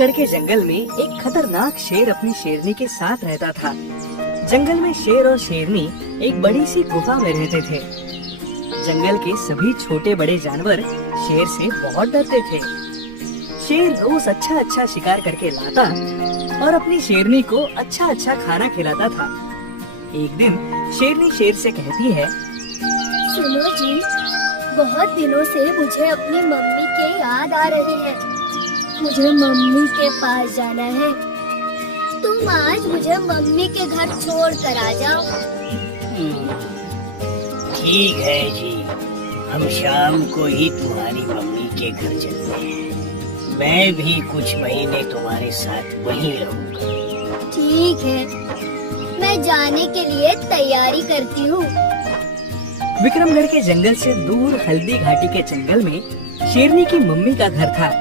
विक्रमगढ़ के जंगल में एक खतरनाक शेर अपनी शेरनी के साथ रहता था। जंगल में शेर और शेरनी एक बड़ी सी गुफा में रहते थे। जंगल के सभी छोटे बड़े जानवर शेर से बहुत डरते थे। शेर रोज अच्छा अच्छा शिकार करके लाता और अपनी शेरनी को अच्छा अच्छा खाना खिलाता था। एक दिन शेरनी शेर से कहती है, सुनो जी, बहुत दिनों से मुझे अपनी मम्मी की याद आ रही है। मुझे मम्मी के पास जाना है। तुम आज मुझे मम्मी के घर छोड़ कर आ जाओ। ठीक है जी, हम शाम को ही तुम्हारी मम्मी के घर चलते हैं। मैं भी कुछ महीने तुम्हारे साथ वहीं रहूंगा। ठीक है, मैं जाने के लिए तैयारी करती हूँ। विक्रमगढ़ के जंगल से दूर हल्दी घाटी के जंगल में शेरनी की मम्मी का घर था।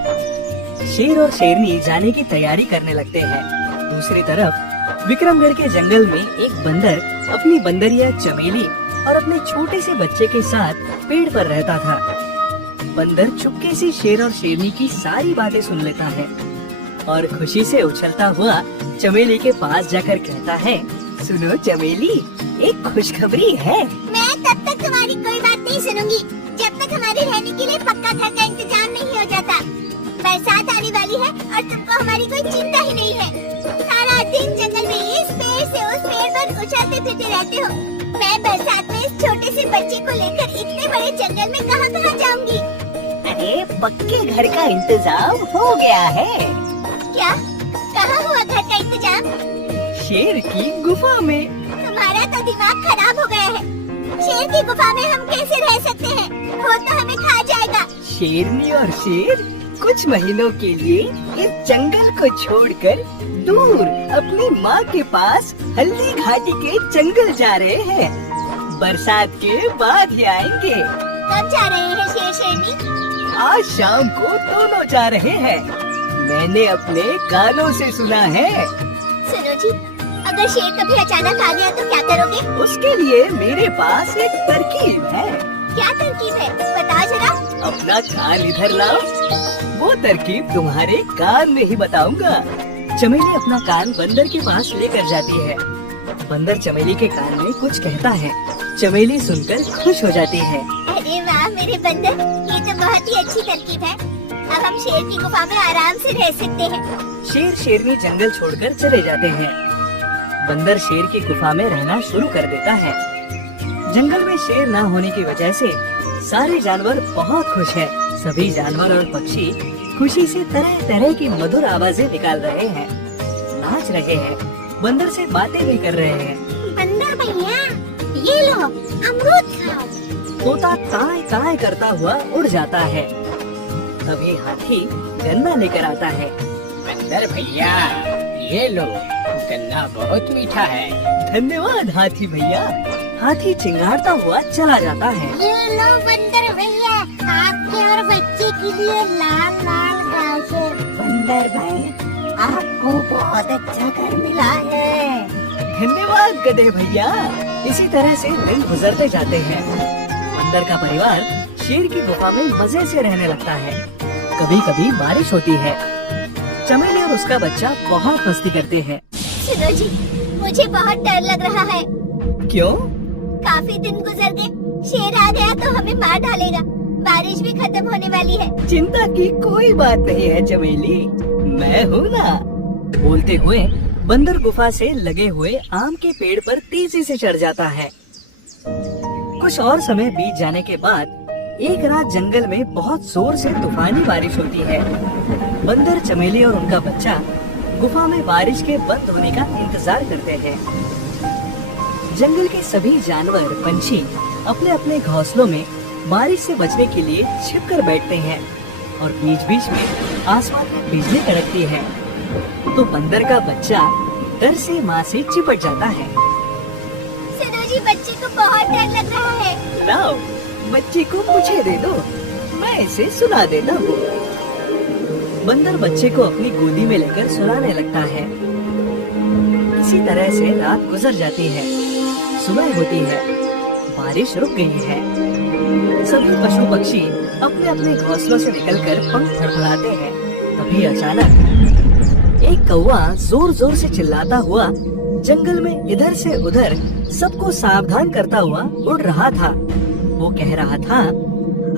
शेर और शेरनी जाने की तैयारी करने लगते हैं। दूसरी तरफ विक्रमगढ़ के जंगल में एक बंदर अपनी बंदरिया चमेली और अपने छोटे से बच्चे के साथ पेड़ पर रहता था। बंदर चुपके से शेर और शेरनी की सारी बातें सुन लेता है और खुशी से उछलता हुआ चमेली के पास जाकर कहता है, सुनो चमेली, एक खुशखबरी है। मैं तब तक तुम्हारी कोई बात नहीं सुनूंगी जब तक हमारे रहने के लिए पक्का घर का इंतजाम नहीं हो जाता। बरसात आने वाली है और तुमको हमारी कोई चिंता ही नहीं है। सारा दिन जंगल में इस पेड़ से उस पेड़ पर उछलते फिरते रहते हो। मैं बरसात में इस छोटे से बच्चे को लेकर इतने बड़े जंगल में कहाँ कहाँ जाऊंगी? अरे पक्के घर का इंतजाम हो गया है। क्या? कहाँ हुआ घर का इंतजाम? शेर की गुफा में। तुम्हारा तो दिमाग खराब हो गया है। शेर की गुफा में हम कैसे रह सकते हैं? वो तो हमें खा जाएगा। शेरनी और शेर कुछ महीनों के लिए इस जंगल को छोड़कर दूर अपनी माँ के पास हल्दी घाटी के जंगल जा रहे हैं। बरसात के बाद ही आएंगे। कब जा रहे हैं शेर शेरनी? आज शाम को दोनों जा रहे हैं। मैंने अपने कानों से सुना है। सुनो जी, अगर शेर कभी अचानक आ गया तो क्या करोगे? उसके लिए मेरे पास एक तरकीब है। क्या तरकीब है? बताओ जरा। अपना कान इधर लाओ। वो तरकीब तुम्हारे कान में ही बताऊंगा। चमेली अपना कान बंदर के पास लेकर जाती है। बंदर चमेली के कान में कुछ कहता है। चमेली सुनकर खुश हो जाती है। अरे वाह मेरे बंदर, ये तो बहुत ही अच्छी तरकीब है। अब हम शेर की गुफा में आराम से रह सकते हैं। शेर शेरनी जंगल छोड़कर चले जाते हैं। बंदर शेर की गुफा में रहना शुरू कर देता है। जंगल में शेर ना होने की वजह से सारे जानवर बहुत खुश हैं। सभी जानवर और पक्षी खुशी से तरह तरह की मधुर आवाजें निकाल रहे हैं, नाच रहे हैं, बंदर से बातें भी कर रहे हैं। बंदर भैया, ये लो अमरूद खाओ। तोता ताय ताय करता हुआ उड़ जाता है। तभी हाथी गन्ना लेकर आता है। बंदर भैया, ये लो, गन्ना बहुत मीठा है। धन्यवाद हाथी भैया। हाथी चिंगारता हुआ चला जाता है। ये लो बंदर भैया, आपके और बच्चे के लिए लाल लाल घासें। बंदर भाई, आपको बहुत अच्छा घर मिला है। धन्यवाद गधे भैया। इसी तरह से दिन गुजरते जाते हैं। बंदर का परिवार शेर की गुफा में मजे से रहने लगता है। कभी कभी बारिश होती है। चमेली और उसका बच्चा बहुत मस्ती करते हैं। सुनो जी, मुझे बहुत डर लग रहा है। क्यों? काफी दिन गुजर गए, शेर आ गया तो हमें मार डालेगा। बारिश भी खत्म होने वाली है। चिंता की कोई बात नहीं है चमेली, मैं हूँ ना। बोलते हुए बंदर गुफा से लगे हुए आम के पेड़ पर तेजी से चढ़ जाता है। कुछ और समय बीत जाने के बाद एक रात जंगल में बहुत जोर से तूफानी बारिश होती है। बंदर चमेली और उनका बच्चा गुफा में बारिश के बंद होने का इंतजार करते हैं। जंगल के सभी जानवर पंछी अपने अपने घोंसलों में बारिश से बचने के लिए छिपकर बैठते हैं और बीच बीच में आसमान में बिजली कड़कती है। तो बंदर का बच्चा डर से माँ से चिपट जाता है। सुनो जी, बच्चे को बहुत डर लग रहा है। लाओ, बच्चे को मुझे दे दो, मैं इसे सुला देता हूँ। बंदर बच्चे को अपनी गोदी में लेकर सुलाने लगता है। इसी तरह से रात गुजर जाती है। सुबह होती है, बारिश रुक गई है। सभी पशु पक्षी अपने अपने घोंसलों से निकलकर पंख फड़फड़ाते हैं। तभी अचानक एक कौवा जोर जोर से चिल्लाता हुआ जंगल में इधर से उधर सबको सावधान करता हुआ उड़ रहा था। वो कह रहा था,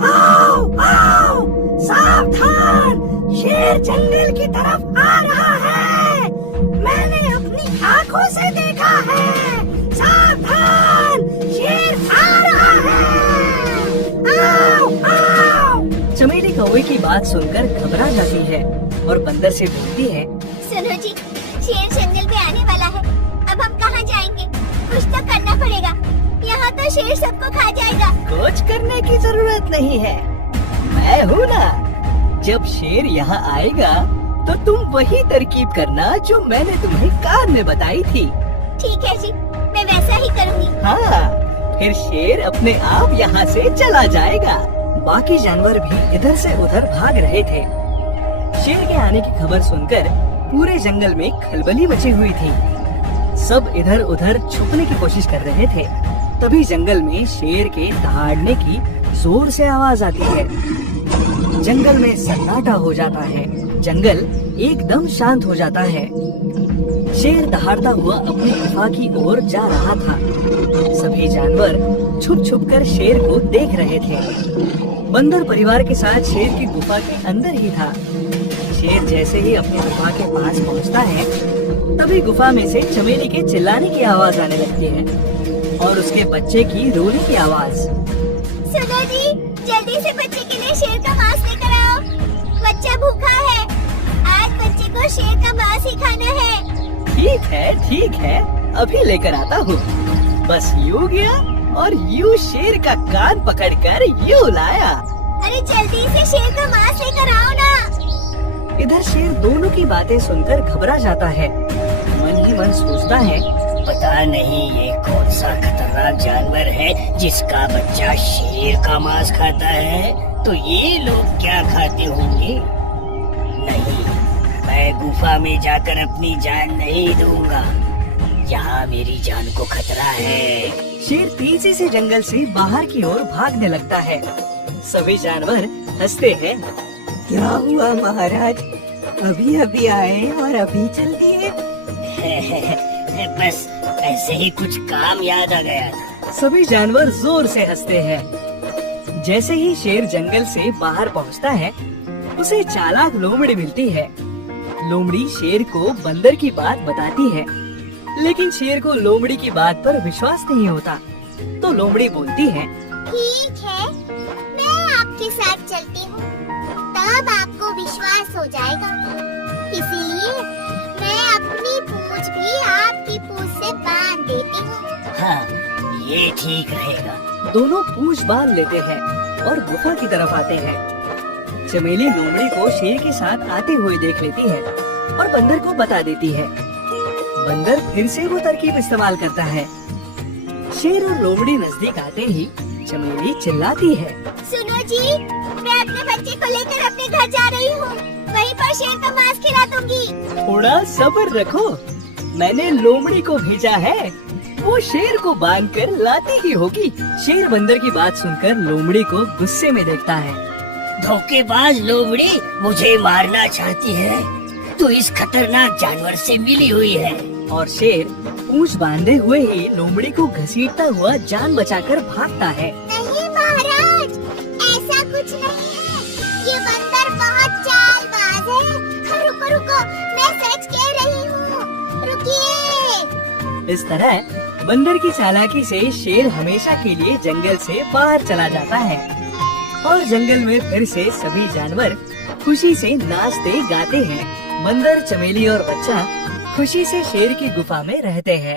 आओ आओ सावधान, शेर जंगल की तरफ आ रहा है, मैंने अपनी आंखों से देखा है, सावधान, शेर आ रहा है, आओ आओ। चमेली कौवे की बात सुनकर घबरा जाती है और बंदर से बोलती है, सुनो जी, शेर जंगल में आने वाला है, अब हम कहाँ जाएंगे? कुछ तो करना पड़ेगा, यहाँ तो शेर सबको खा जाएगा। कुछ करने की जरूरत नहीं है, मैं हूँ ना। जब शेर यहाँ आएगा तो तुम वही तरकीब करना जो मैंने तुम्हें कान में बताई थी। ठीक है जी, मैं वैसा ही करूँगी। हाँ, फिर शेर अपने आप यहाँ से चला जाएगा। बाकी जानवर भी इधर से उधर भाग रहे थे। शेर के आने की खबर सुनकर पूरे जंगल में खलबली मची हुई थी। सब इधर उधर छुपने की कोशिश कर रहे थे। तभी जंगल में शेर के दहाड़ने की जोर से आवाज आती है। जंगल में सन्नाटा हो जाता है। जंगल एकदम शांत हो जाता है। शेर दहाड़ता हुआ अपनी गुफा की ओर जा रहा था। सभी जानवर छुप छुप कर शेर को देख रहे थे। बंदर परिवार के साथ शेर की गुफा के अंदर ही था। शेर जैसे ही अपनी गुफा के पास पहुंचता है, तभी गुफा में से चमेली के चिल्लाने की आवाज आने लगती है और उसके बच्चे की रोने की आवाज। सुनो जी, जल्दी से बच्चे के लिए शेर का मांस लेकर आओ, बच्चा भूखा है, आज बच्चे को शेर का मांस ही खाना है। ठीक है, अभी लेकर आता हूँ। बस यूं गया और यूं शेर का कान पकड़कर यूं लाया। अरे जल्दी से शेर का मांस लेकर आओ ना। इधर शेर दोनों की बातें सुनकर घबरा जाता है। मन ही मन सोचता है, पता नहीं ये कौन सा खतरनाक जानवर है जिसका बच्चा शेर का मांस खाता है। तो ये लोग क्या खाते होंगे? नहीं, मैं गुफा में जाकर अपनी जान नहीं दूंगा, यहाँ मेरी जान को खतरा है। शेर तेजी से जंगल से बाहर की ओर भागने लगता है। सभी जानवर हंसते हैं। क्या हुआ महाराज, अभी अभी आए और अभी चल दिए? बस ऐसे ही कुछ काम याद आ गया था। सभी जानवर जोर से हंसते हैं। जैसे ही शेर जंगल से बाहर पहुंचता है, उसे चालाक लोमड़ी मिलती है। लोमड़ी शेर को बंदर की बात बताती है, लेकिन शेर को लोमड़ी की बात पर विश्वास नहीं होता। तो लोमड़ी बोलती है, ठीक है, मैं आपके साथ चलती हूँ, तब आपको विश्वास हो जाएगा। इसीलिए मैं अपनी पूंछ भी आपकी पूंछ से बांध देती हूँ। हाँ, ये ठीक रहेगा। दोनों पूंछ बांध लेते हैं और गुफा की तरफ आते हैं। चमेली लोमड़ी को शेर के साथ आते हुए देख लेती है और बंदर को बता देती है। बंदर फिर से वो तरकीब इस्तेमाल करता है। शेर और लोमड़ी नजदीक आते ही चमेली चिल्लाती है, सुनो जी, मैं अपने बच्चे को लेकर अपने घर जा रही हूँ, वहीं पर शेर का मांस खिला दूंगी। थोड़ा सब्र रखो, मैंने लोमड़ी को भेजा है, वो शेर को बांध कर लाती ही होगी। शेर बंदर की बात सुनकर लोमड़ी को गुस्से में देखता है। धोखेबाज लोमड़ी, मुझे मारना चाहती है। तू इस खतरनाक जानवर से मिली हुई है। और शेर पूंछ बांधे हुए ही लोमड़ी को घसीटता हुआ जान बचाकर भागता है। नहीं महाराज, ऐसा कुछ नहीं है, ये बंदर बहुत चालबाज है। रुको रुको, मैं सच कह रही हूँ, रुकिए। इस तरह बंदर की चालाकी से शेर हमेशा के लिए जंगल से बाहर चला जाता है और जंगल में फिर से सभी जानवर खुशी से नाचते गाते हैं। बंदर, चमेली और बच्चा खुशी से शेर की गुफा में रहते हैं।